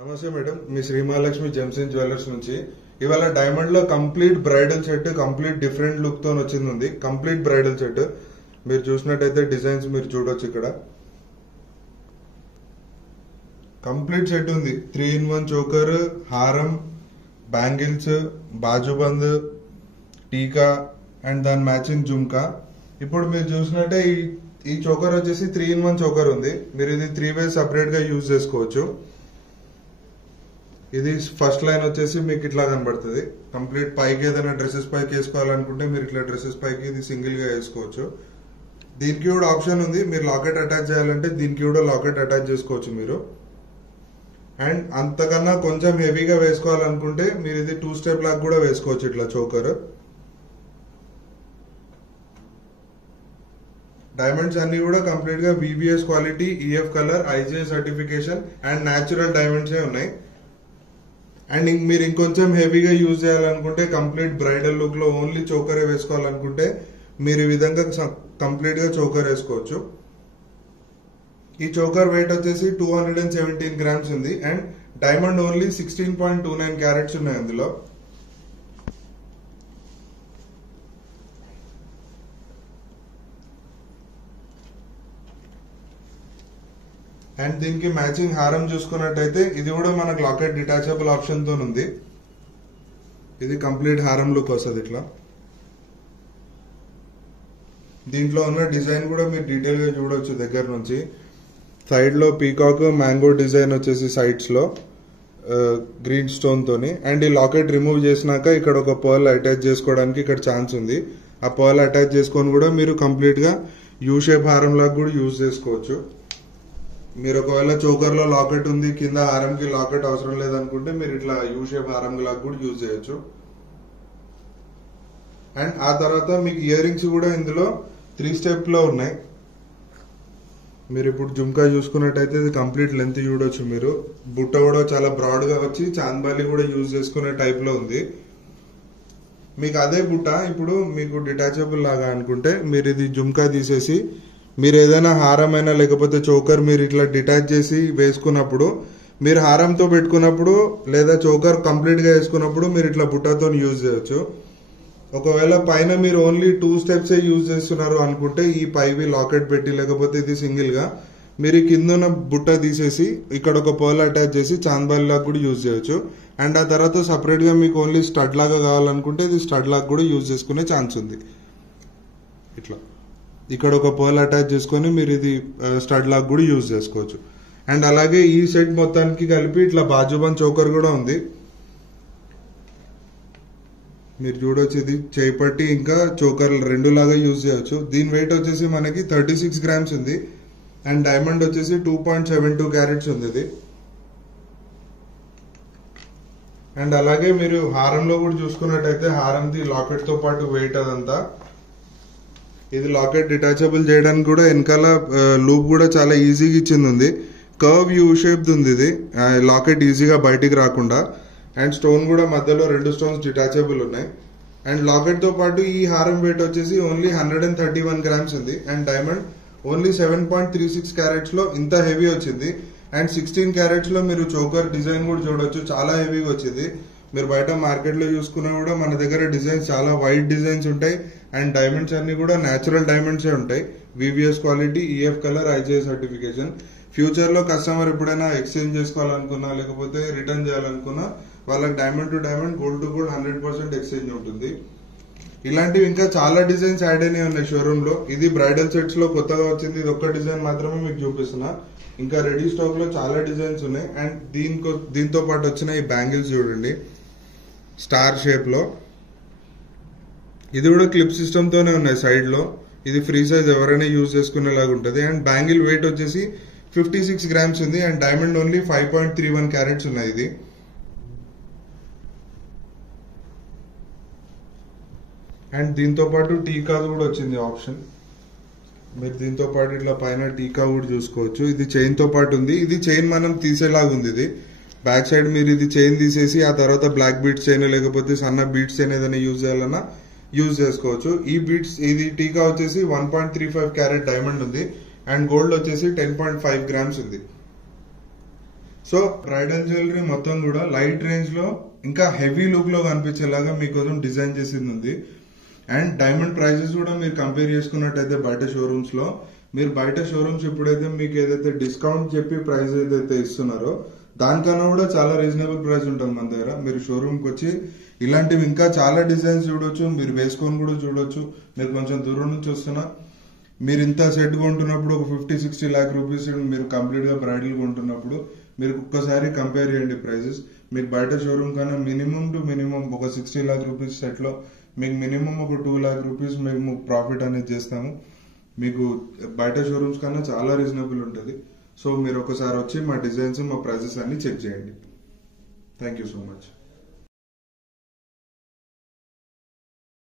నమస్తే మేడం, మీ Sri Mahalakshmi gems and jewellers నుంచి ఇవాళ డైమండ్ లో complete bridal set complete different look తో వచ్చింది. కంప్లీట్ బ్రైడల్ సెట్ మీరు చూసినట్టయితే డిజైన్స్ మీరు చూడొచ్చు. ఇక్కడ కంప్లీట్ సెట్ ఉంది. 3-in-1 చోకర్, హారం, బ్యాంగిల్స్, బాజుబంద్, టీకా అండ్ దాని మ్యాచింగ్ జుమ్కా. ఇప్పుడు మీరు చూసినట్టే ఈ చోకర్ వచ్చేసి 3-in-1 చోకర్ ఉంది. మీరు ఇది 3 ways సపరేట్ గా యూజ్ చేసుకోవచ్చు. ఇది ఫస్ట్ లైన్ వచ్చేసి మీకు ఇట్లా కనబడుతుంది. కంప్లీట్ పైకి ఏదైనా డ్రెస్సెస్ పైకి వేసుకోవాలనుకుంటే మీరు ఇట్లా డ్రెస్సెస్ పైకి ఇది సింగిల్ గా వేసుకోవచ్చు. దీనికి కూడా ఆప్షన్ ఉంది. మీరు లాకెట్ అటాచ్ చేయాలంటే దీనికి కూడా లాకెట్ అటాచ్ చేసుకోవచ్చు మీరు. అండ్ అంతకన్నా కొంచెం హెవీగా వేసుకోవాలనుకుంటే మీరు ఇది 2 స్టెప్ లాగా కూడా వేసుకోవచ్చు. ఇట్లా చోకర్ డైమండ్స్ అన్ని కూడా కంప్లీట్ గా VVS quality, EF colour, IGI certification and natural diamonds ఉన్నాయి. అండ్ మీరు ఇంకొంచెం హెవీగా యూజ్ చేయాలనుకుంటే కంప్లీట్ బ్రైడల్ లుక్ లో ఓన్లీ చోకరే వేసుకోవాలనుకుంటే మీరు ఈ విధంగా కంప్లీట్ గా చోకర్ వేసుకోవచ్చు. ఈ చోకర్ వెయిట్ వచ్చేసి 217 grams ఉంది. అండ్ డైమండ్ ఓన్లీ 16.29 carats ఉన్నాయి అందులో. అండ్ దీనికి మ్యాచింగ్ హారం చూసుకున్నట్టయితే ఇది కూడా మనకు లాకెట్ డిటాచబుల్ ఆప్షన్ తో ఉంది. ఇది కంప్లీట్ హారం లుక్ వస్తుంది. ఇట్లా దీంట్లో ఉన్న డిజైన్ కూడా మీరు డీటెయిల్ గా చూడొచ్చు దగ్గర నుంచి. సైడ్ లో పీకాక్, మ్యాంగో డిజైన్ వచ్చేసి సైడ్స్ లో గ్రీన్ స్టోన్ తోని. అండ్ ఈ లాకెట్ రిమూవ్ చేసినాక ఇక్కడ ఒక పర్ల్ అటాచ్ చేసుకోవడానికి ఇక్కడ ఛాన్స్ ఉంది. ఆ పర్ల్ అటాచ్ చేసుకొని కూడా మీరు కంప్లీట్ గా యూ షేప్ హారం లాగా కూడా యూజ్ చేసుకోవచ్చు. మీరు ఒకవేళ చోకర్ లో లాకెట్ ఉంది, కింద హారం కి లాకెట్ అవసరం లేదనుకుంటే మీరు ఇట్లా యూ షేప్ హారం లాగా కూడా యూజ్ చేయొచ్చు. అండ్ ఆ తర్వాత మీకు ఇయర్ రింగ్స్ కూడా ఇందులో 3 స్టెప్ లో ఉన్నాయి. మీరు ఇప్పుడు జుమ్కా చూసుకున్నట్టయితే ఇది కంప్లీట్ లెంత్ చూడొచ్చు. మీరు బుట్ట కూడా చాలా బ్రాడ్ గా వచ్చి చాంద్బాలి కూడా యూజ్ చేసుకునే టైప్ లో ఉంది. మీకు అదే బుట్ట ఇప్పుడు మీకు డిటాచబుల్ లాగా అనుకుంటే మీరు ఇది జుమ్కా తీసేసి మీరు ఏదైనా హారం అయినా లేకపోతే చోకర్ మీరు ఇట్లా డిటాచ్ చేసి వేసుకున్నప్పుడు, మీరు హారంతో పెట్టుకున్నప్పుడు లేదా చోకర్ కంప్లీట్ గా వేసుకున్నప్పుడు మీరు ఇట్లా బుట్టతో యూజ్ చేయొచ్చు. ఒకవేళ పైన మీరు ఓన్లీ 2 స్టెప్స్ యూజ్ చేస్తున్నారు అనుకుంటే ఈ పైవి లాకెట్ పెట్టి లేకపోతే ఇది సింగిల్ గా మీరు కింద ఉన్న బుట్ట తీసేసి ఇక్కడ ఒక పర్ల్ అటాచ్ చేసి చాంద్బాలి లాగా కూడా యూజ్ చేయొచ్చు. అండ్ ఆ తర్వాత సపరేట్ గా మీకు ఓన్లీ స్టడ్ లాగా కావాలనుకుంటే ఇది స్టడ్ లాగా కూడా యూజ్ చేసుకునే ఛాన్స్ ఉంది. ఇట్లా ఇక్కడ ఒక పర్ల్ అటాచ్ చేసుకొని మీరు ఇది స్టడ్ లాగా కూడా యూజ్ చేసుకోవచ్చు. అండ్ అలాగే ఈ సెట్ మొత్తానికి కలిపి ఇట్లా బాజుబంద్ చోకర్ కూడా ఉంది. మీరు చూడొచ్చు. ఇది చేపట్టి ఇంకా చోకర్ 2 లాగా యూజ్ చేయొచ్చు. దీని వెయిట్ వచ్చేసి మనకి 36 grams ఉంది. అండ్ డైమండ్ వచ్చేసి 2.72 carats ఉంది ఇది. అండ్ అలాగే మీరు హారంలో కూడా చూసుకున్నట్టయితే హారంది లాకెట్ తో పాటు వెయిట్ అదంతా. ఇది లాకెట్ డిటాచబుల్ చేయడానికి కూడా వెనకాల లూప్ కూడా చాలా ఈజీగా ఇచ్చింది ఉంది. కర్వ్ యూ షేప్ ఉంది ఇది. లాకెట్ ఈజీగా బయటికి రాకుండా. అండ్ స్టోన్ కూడా మధ్యలో 2 స్టోన్స్ డిటాచబుల్ ఉన్నాయి. అండ్ లాకెట్ తో పాటు ఈ హారం వెయిట్ వచ్చేసి ఓన్లీ 131 grams ఉంది. అండ్ డైమండ్ ఓన్లీ 7.36 carats లో ఇంత హెవీ వచ్చింది. అండ్ 16 carats లో మీరు చోకర్ డిజైన్ కూడా చూడొచ్చు. చాలా హెవీగా వచ్చింది. మీరు బయట మార్కెట్ లో చూసుకున్నా కూడా మన దగ్గర డిజైన్స్ చాలా వైట్ డిజైన్స్ ఉంటాయి. అండ్ డైమండ్స్ అన్ని కూడా న్యాచురల్ డైమండ్సే ఉంటాయి. VVS quality, EF colour, IGI certification. Future లో కస్టమర్ ఎప్పుడైనా ఎక్స్చేంజ్ చేసుకోవాలనుకున్నా లేకపోతే రిటర్న్ చేయాలనుకున్నా వాళ్ళకి diamond to diamond, gold to gold 100% exchange ఉంటుంది. ఇలాంటివి ఇంకా చాలా డిజైన్స్ యాడ్ అయినాయి ఉన్నాయి షోరూమ్ లో. ఇది బ్రైడల్ సెట్స్ లో కొత్తగా వచ్చింది. ఇది ఒక్క డిజైన్ మాత్రమే మీకు చూపిస్తున్నా. ఇంకా రెడీ స్టాక్ లో చాలా డిజైన్స్ ఉన్నాయి. అండ్ దీంతో పాటు వచ్చిన ఈ బ్యాంగిల్స్ చూడండి స్టార్ షేప్ లో. ఇది కూడా క్లిప్ సిస్టమ్ తోనే ఉన్నాయి సైడ్ లో. ఇది ఫ్రీ సైజ్ ఎవరైనా యూజ్ చేసుకునేలాగా ఉంటుంది. అండ్ బ్యాంగిల్ వెయిట్ వచ్చేసి 56 grams ఉంది. అండ్ డైమండ్ ఓన్లీ 5.31 carats ఉన్నాయి ఇది. అండ్ దీంతో పాటు టీకా కూడా వచ్చింది ఆప్షన్. మీరు దీంతో పాటు ఇట్లా పైన టీకా కూడా చూసుకోవచ్చు. ఇది చైన్ తో పాటు ఉంది. ఇది చైన్ మనం తీసేలాగా ఉంది. ఇది బ్యాక్ సైడ్ మీరు ఇది చైన్ తీసేసి ఆ తర్వాత బ్లాక్ బీట్స్ చైన్ లేకపోతే సన్న బీట్స్ చైన్ ఏదైనా యూజ్ చేయాలన్నా యూజ్ చేసుకోవచ్చు. ఈ బీట్స్ ఇది టీకా వచ్చేసి 1.35 carat డైమండ్ ఉంది. అండ్ గోల్డ్ వచ్చేసి 10.5 grams ఉంది. సో బ్రైడల్ జ్యువెలరీ మొత్తం కూడా లైట్ రేంజ్ లో ఇంకా హెవీ లుక్ లో కనిపించేలాగా మీకోసం డిజైన్ చేసింది ఉంది. అండ్ డైమండ్ ప్రైజెస్ కూడా మీరు కంపేర్ చేసుకున్నట్టయితే బయట షోరూమ్స్ లో, మీరు బయట షోరూమ్స్ ఎప్పుడైతే మీకు ఏదైతే డిస్కౌంట్ చెప్పి ప్రైస్ ఏదైతే ఇస్తున్నారో దానికన్నా కూడా చాలా రీజనబుల్ ప్రైస్ ఉంటుంది మన దగ్గర. మీరు షోరూమ్ కి వచ్చి ఇలాంటివి ఇంకా చాలా డిజైన్స్ చూడొచ్చు, మీరు వేసుకొని కూడా చూడొచ్చు. మీరు కొంచెం దూరం నుంచి వస్తున్నా మీరు ఇంత సెట్ కొంటున్నప్పుడు ఒక 50-60 lakh రూపీస్ మీరు కంప్లీట్ గా బ్రైడల్ కొంటున్నప్పుడు మీరు ఒక్కసారి కంపేర్ చేయండి ప్రైజెస్. మీకు బయట షోరూమ్ కన్నా మినిమం ఒక 60 lakh రూపీస్ సెట్ లో మీకు మినిమం ఒక 2 lakh రూపీస్ మేము ప్రాఫిట్ అనేది చేస్తాము. మీకు బయట షోరూమ్స్ కన్నా చాలా రీజనబుల్ ఉంటుంది. సో మీరు ఒకసారి వచ్చి మా డిజైన్స్ మా ప్రైజెస్ అన్ని చెక్ చేయండి. Thank you so much.